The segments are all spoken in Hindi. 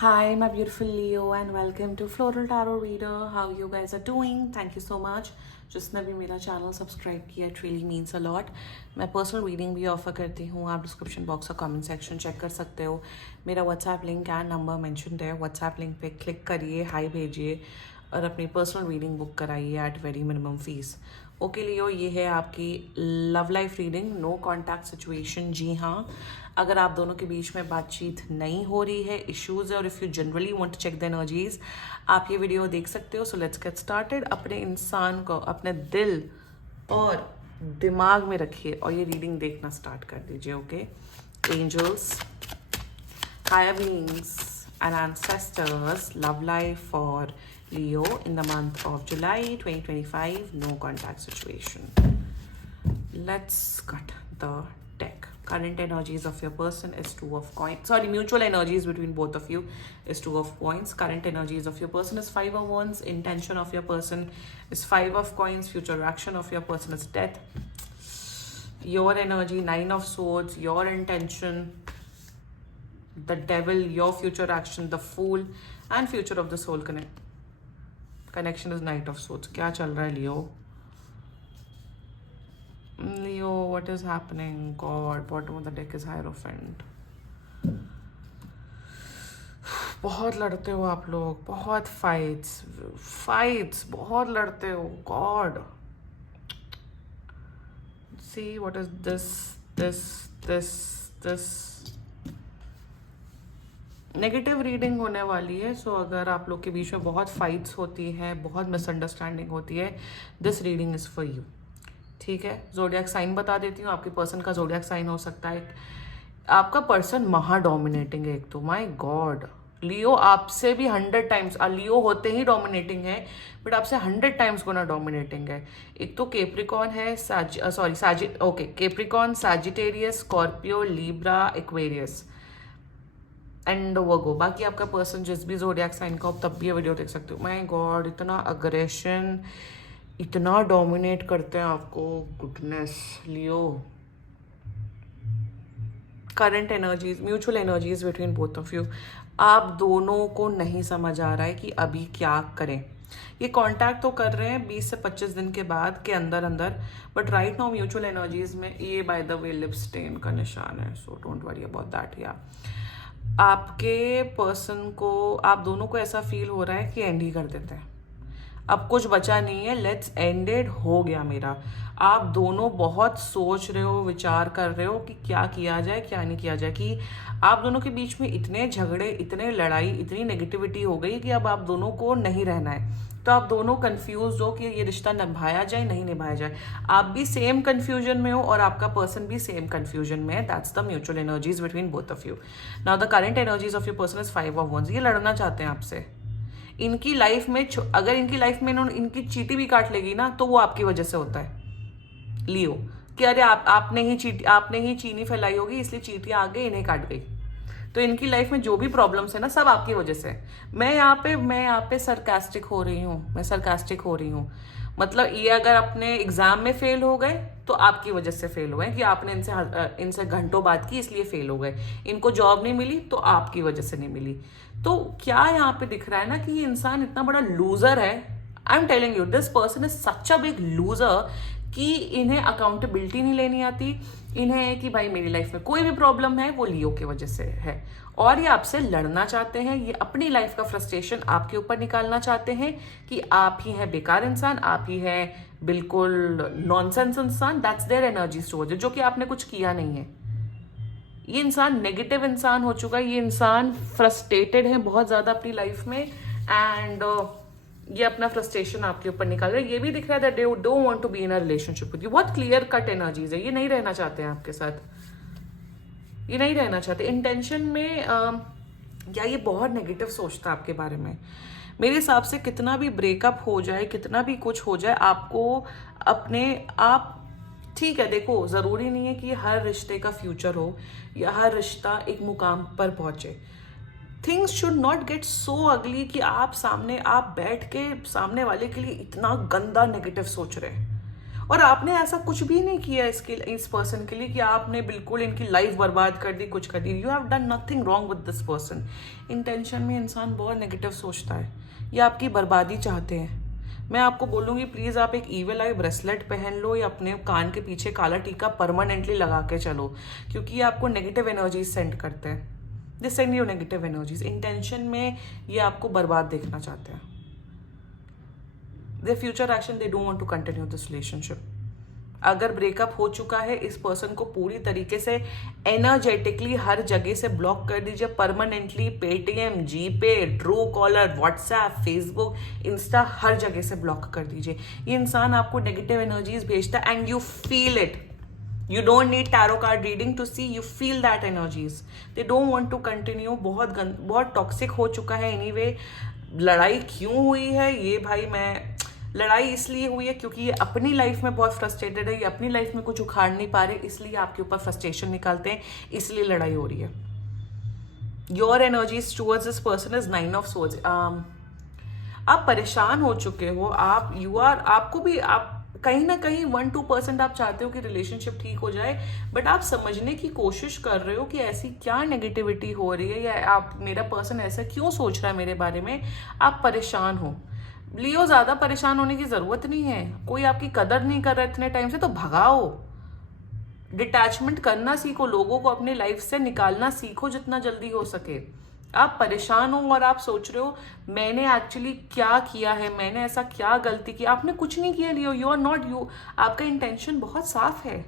Hi, my beautiful Leo, and welcome to Floral Tarot Reader. How you guys are doing? Thank you so much. जिसने भी मेरा चैनल सब्सक्राइब किया, it really means a lot. मैं पर्सनल रीडिंग भी ऑफर करती हूँ. आप डिस्क्रिप्शन बॉक्स और कमेंट सेक्शन चेक कर सकते हो. मेरा WhatsApp link and number mentioned है. व्हाट्सएप लिंक पे क्लिक करिए, हाई भेजिए और अपनी पर्सनल रीडिंग बुक कराइए at very minimum fees. Okay Leo, ये है आपकी love life reading. No contact situation. जी हाँ, अगर आप दोनों के बीच में बातचीत नहीं हो रही है, इश्यूज है, और if you generally want to check the energies, आप ये वीडियो देख सकते हो. So let's get started. अपने इंसान को अपने दिल और दिमाग में रखिए और ये रीडिंग देखना स्टार्ट कर दीजिए. Okay angels, higher beings and ancestors, love life for Leo in the month of July 2025, no contact situation. Let's cut the deck. Current energies of your person is two of coins. Sorry, mutual energies between both of you is two of coins. Current energies of your person is five of wands. Intention of your person is five of coins. Future action of your person is death. Your energy, nine of swords. Your intention, the devil. Your future action, the fool. And future of the soul connection is knight of swords. क्या चल रहा है लियो? Leo, what is happening? God, bottom of the deck is Hierophant. बहुत लड़ते हो आप लोग, बहुत फाइट्स बहुत लड़ते हो. God, see what is this negative reading होने वाली है. सो अगर आप लोग के बीच में बहुत फाइट्स होती हैं, बहुत मिसअंडरस्टैंडिंग होती है, this reading is for you. ठीक है, जोडियक साइन बता देती हूँ. आपके पर्सन का जोडियक साइन हो सकता है, आपका पर्सन महा डोमिनेटिंग है. एक तो माय गॉड, लियो आपसे भी 100 टाइम्स, लियो होते ही डोमिनेटिंग है, बट आपसे 100 टाइम्स गुना डोमिनेटिंग है. एक तो केप्रिकॉन है, Capricorn, Sagittarius, Scorpio, Libra, Aquarius and वर्गो. बाकी आपका पर्सन जिस भी जोडियक साइन का हो, तब भी ये वीडियो देख सकते हो. माय गॉड, इतना अग्रेशन, इतना डोमिनेट करते हैं आपको. Goodness Leo. Current energies, mutual energies between both of you. आप दोनों को नहीं समझ आ रहा है कि अभी क्या करें. ये कांटेक्ट तो कर रहे हैं 20 से 25 दिन के बाद के अंदर, but right now mutual energies में ये by the way lip stain का निशान है. So don't worry about that. या आपके पर्सन को, आप दोनों को ऐसा फील हो रहा है कि एंड ही कर देते हैं, अब कुछ बचा नहीं है, लेट्स एंडेड, हो गया मेरा. आप दोनों बहुत सोच रहे हो, विचार कर रहे हो कि क्या किया जाए क्या नहीं किया जाए, कि आप दोनों के बीच में इतने झगड़े, इतने लड़ाई, इतनी नेगेटिविटी हो गई कि अब आप दोनों को नहीं रहना है. तो आप दोनों कंफ्यूज हो कि ये रिश्ता निभाया जाए नहीं निभाया जाए. आप भी सेम कंफ्यूजन में हो और आपका पर्सन भी सेम कंफ्यूजन में है. That's the mutual energies between both of you. Now the current energies of your person is five of wands. ये लड़ना चाहते हैं आपसे. इनकी लाइफ में, अगर इनकी लाइफ में इनकी चीटी भी काट लेगी ना, तो वो आपकी वजह से होता है लियो. कि अरे आपने ही चीनी फैलाई होगी, इसलिए चीटी आ गई, इन्हें काट गई. तो इनकी लाइफ में जो भी प्रॉब्लम्स है ना, सब आपकी वजह से. मैं यहाँ पे सरकास्टिक हो रही हूँ. मतलब ये अगर अपने एग्जाम में फेल हो गए तो आपकी वजह से फेल हो गए, कि आपने इनसे घंटों बात की इसलिए फेल हो गए. इनको जॉब नहीं मिली तो आपकी वजह से नहीं मिली. तो क्या यहाँ पे दिख रहा है ना कि ये इंसान इतना बड़ा लूजर है. I am telling you, this person is such a big loser कि इन्हें अकाउंटेबिलिटी नहीं लेनी आती. इन्हें कि भाई मेरी लाइफ में कोई भी प्रॉब्लम है वो लियो की वजह से है, और ये आपसे लड़ना चाहते हैं. ये अपनी लाइफ का फ्रस्ट्रेशन आपके ऊपर निकालना चाहते हैं कि आप ही हैं बेकार इंसान, आप ही हैं बिल्कुल नॉनसेंस इंसान. दैट्स देयर एनर्जी स्टोर, जो कि आपने कुछ किया नहीं है. ये इंसान नेगेटिव इंसान हो चुका है. ये इंसान फ्रस्ट्रेटेड है बहुत ज्यादा अपनी लाइफ में, एंड ये अपना फ्रस्ट्रेशन आपके ऊपर निकाल रहे हैं. ये भी दिख रहा है that they don't want to be in a relationship with you. बहुत क्लियर कट एनर्जीज है. ये नहीं रहना चाहते हैं आपके साथ, ये नहीं रहना चाहते. इंटेंशन में या ये बहुत नेगेटिव सोचता है आपके बारे में. मेरे हिसाब से कितना भी ब्रेकअप हो जाए, कितना भी कुछ हो जाए, आपको अपने आप, ठीक है देखो, ज़रूरी नहीं है कि हर रिश्ते का फ्यूचर हो या हर रिश्ता एक मुकाम पर पहुंचे. Things should not get so अगली कि आप बैठ के सामने वाले के लिए इतना गंदा नेगेटिव सोच रहे हैं. और आपने ऐसा कुछ भी नहीं किया इस पर्सन के लिए कि आपने बिल्कुल इनकी लाइफ बर्बाद कर दी, कुछ कर दी। You have done nothing wrong with this person. Intention में इंसान बहुत नेगेटिव सोचता है, ये आपकी बर्बादी चाहते हैं। मैं आपको बोलूँगी प्लीज़ आप एक ईविल आई ब्रेसलेट पहन लो या अपने कान के पीछे काला टीका परमानेंटली लगा के चलो, क्योंकि ये आपको नेगेटिव एनर्जीज सेंड करते हैं। They send you negative energies. Intention में ये आपको बर्बाद देखना चाहते हैं। Their future action, they don't want to continue this relationship. अगर ब्रेकअप हो चुका है, इस पर्सन को पूरी तरीके से एनर्जेटिकली हर जगह से ब्लॉक कर दीजिए permanently. Paytm, GPay, Truecaller, WhatsApp, Facebook, Insta, हर जगह से ब्लॉक कर दीजिए। ये इंसान आपको नेगेटिव एनर्जीज भेजता है and you feel it. You don't need tarot card reading to see, you feel that energies. They don't want to continue. बहुत टॉक्सिक हो चुका है। एनीवे, लड़ाई क्यों हुई है ये भाई, मैं लड़ाई इसलिए हुई है क्योंकि ये अपनी लाइफ में बहुत फ्रस्ट्रेटेड है, ये अपनी लाइफ में कुछ उखाड़ नहीं पा रहे, इसलिए आपके ऊपर फ्रस्ट्रेशन निकालते हैं, इसलिए लड़ाई हो रही है। Your energies towards this person is 9 of swords. आप परेशान हो चुके हो, आपको भी आप कहीं ना कहीं 1-2% आप चाहते हो कि रिलेशनशिप ठीक हो जाए, बट आप समझने की कोशिश कर रहे हो कि ऐसी क्या नेगेटिविटी हो रही है, या आप मेरा पर्सन ऐसा क्यों सोच रहा है मेरे बारे में। आप परेशान हो। लियो, ज्यादा परेशान होने की जरूरत नहीं है। कोई आपकी कदर नहीं कर रहा इतने टाइम से तो भगाओ। डिटैचमेंट करना सीखो, लोगों को अपनी लाइफ से निकालना सीखो जितना जल्दी हो सके। आप परेशान हो और आप सोच रहे हो मैंने एक्चुअली क्या किया है, मैंने ऐसा क्या गलती की। आपने कुछ नहीं किया लियो, यू आर नॉट यू। आपका इंटेंशन बहुत साफ है।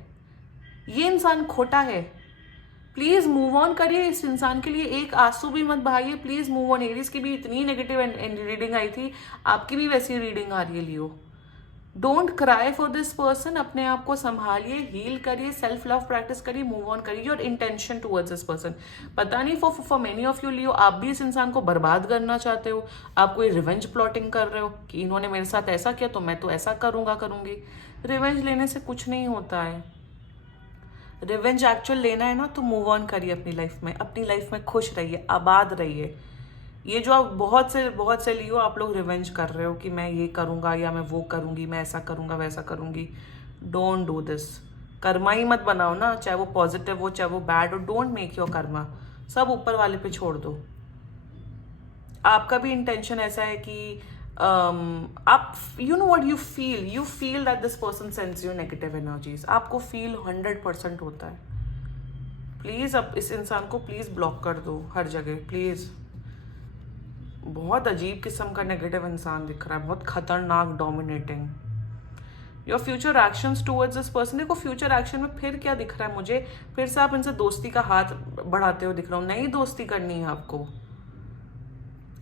ये इंसान खोटा है। प्लीज मूव ऑन करिए। इस इंसान के लिए एक आंसू भी मत बहाइए। Please move on. एरीज की भी इतनी नेगेटिव रीडिंग आई थी, आपकी भी वैसी रीडिंग आ रही है Leo. Don't cry for this person. अपने आप को संभालिए, हील करिए, सेल्फ लव प्रैक्टिस करिए, मूव ऑन करिए। Your intention towards this person, पता नहीं for many of you Leo, आप भी इस इंसान को बर्बाद करना चाहते हो। आप कोई रिवेंज प्लॉटिंग कर रहे हो कि इन्होंने मेरे साथ ऐसा किया तो मैं तो ऐसा करूंगी। रिवेंज लेने से कुछ नहीं होता है। रिवेंज एक्चुअल लेना है ना तो मूव ऑन करिए अपनी लाइफ में। अपनी लाइफ में खुश रहिए, आबाद रहिए। ये जो आप बहुत से लियो, आप लोग रिवेंज कर रहे हो कि मैं ये करूंगा या मैं वो करूंगी, मैं ऐसा करूंगा वैसा करूंगी। Don't do this. कर्मा ही मत बनाओ ना, चाहे वो पॉजिटिव हो चाहे वो बैड हो। Don't make your Karma. सब ऊपर वाले पे छोड़ दो। आपका भी इंटेंशन ऐसा है कि आप you know what you feel that this person sends you negative energies. आपको फील 100% होता है। प्लीज अब इस इंसान को प्लीज ब्लॉक कर दो हर जगह, प्लीज। बहुत अजीब किस्म का नेगेटिव इंसान दिख रहा है, बहुत खतरनाक, dominating. Your future actions towards this person, देखो फ्यूचर एक्शन में फिर क्या दिख रहा है मुझे, फिर से आप इनसे दोस्ती का हाथ बढ़ाते हो दिख रहा हूँ। नहीं दोस्ती करनी है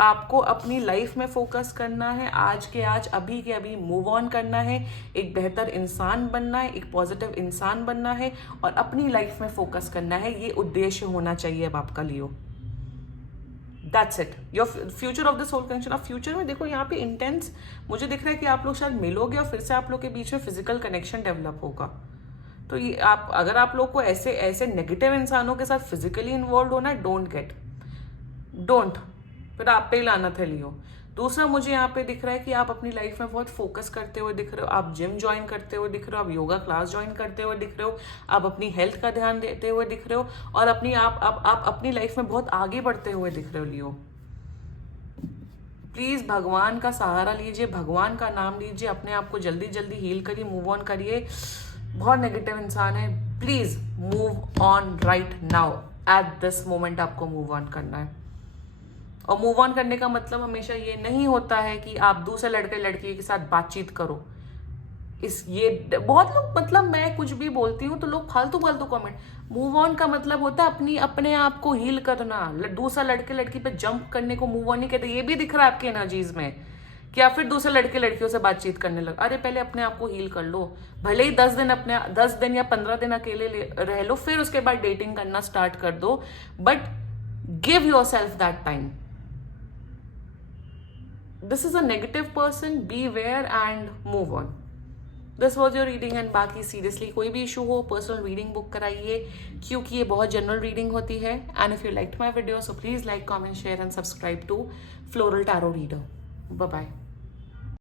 आपको अपनी लाइफ में फोकस करना है। आज के आज, अभी के अभी मूव ऑन करना है। एक बेहतर इंसान बनना है, एक पॉजिटिव इंसान बनना है और अपनी लाइफ में फोकस करना है। ये उद्देश्य होना चाहिए अब आपका Leo. That's it. Your future of this whole connection. अब फ्यूचर में देखो यहाँ पे इंटेंस मुझे दिख रहा है कि आप लोग शायद मिलोगे और फिर से आप लोग के बीच में फिजिकल कनेक्शन डेवलप होगा। तो ये अगर आप लोग को ऐसे नेगेटिव इंसानों के साथ फिजिकली इन्वॉल्व होना है, डोंट फिर आप पे ही लानत है लियो। दूसरा, मुझे यहाँ पे दिख रहा है कि आप अपनी लाइफ में बहुत फोकस करते हुए दिख रहे हो। आप जिम ज्वाइन करते हुए दिख रहे हो, आप योगा क्लास ज्वाइन करते हुए दिख रहे हो, आप अपनी हेल्थ का ध्यान देते हुए दिख रहे हो और आप अपनी लाइफ में बहुत आगे बढ़ते हुए दिख रहे हो लियो। प्लीज भगवान का सहारा लीजिए, भगवान का नाम लीजिए, अपने आप को जल्दी जल्दी हील करिए, मूव ऑन करिए। बहुत नेगेटिव इंसान है, please move on right now. At this moment आपको मूव ऑन करना है। और मूव ऑन करने का मतलब हमेशा ये नहीं होता है कि आप दूसरे लड़के लड़की के साथ बातचीत करो। ये बहुत लोग, मतलब मैं कुछ भी बोलती हूँ तो लोग फालतू कमेंट। मूव ऑन का मतलब होता है अपने आप को हील करना। दूसरा लड़के लड़की पे जंप करने को मूव ऑन नहीं कहते। ये भी दिख रहा है आपकी एनर्जीज में कि आप फिर दूसरे लड़के लड़कियों से बातचीत करने लग। अरे पहले अपने आप को हील कर लो। भले ही 10 दिन या 15 दिन अकेले रह लो, फिर उसके बाद डेटिंग करना स्टार्ट कर दो, but give your self that time. This is a negative person, beware and move on. This was your reading and बाकी सीरियसली कोई भी इशू हो पर्सनल रीडिंग बुक कराइए, क्योंकि ये बहुत जनरल रीडिंग होती है। And if you liked my video so please like, comment, share and subscribe to floral tarot reader. Bye bye.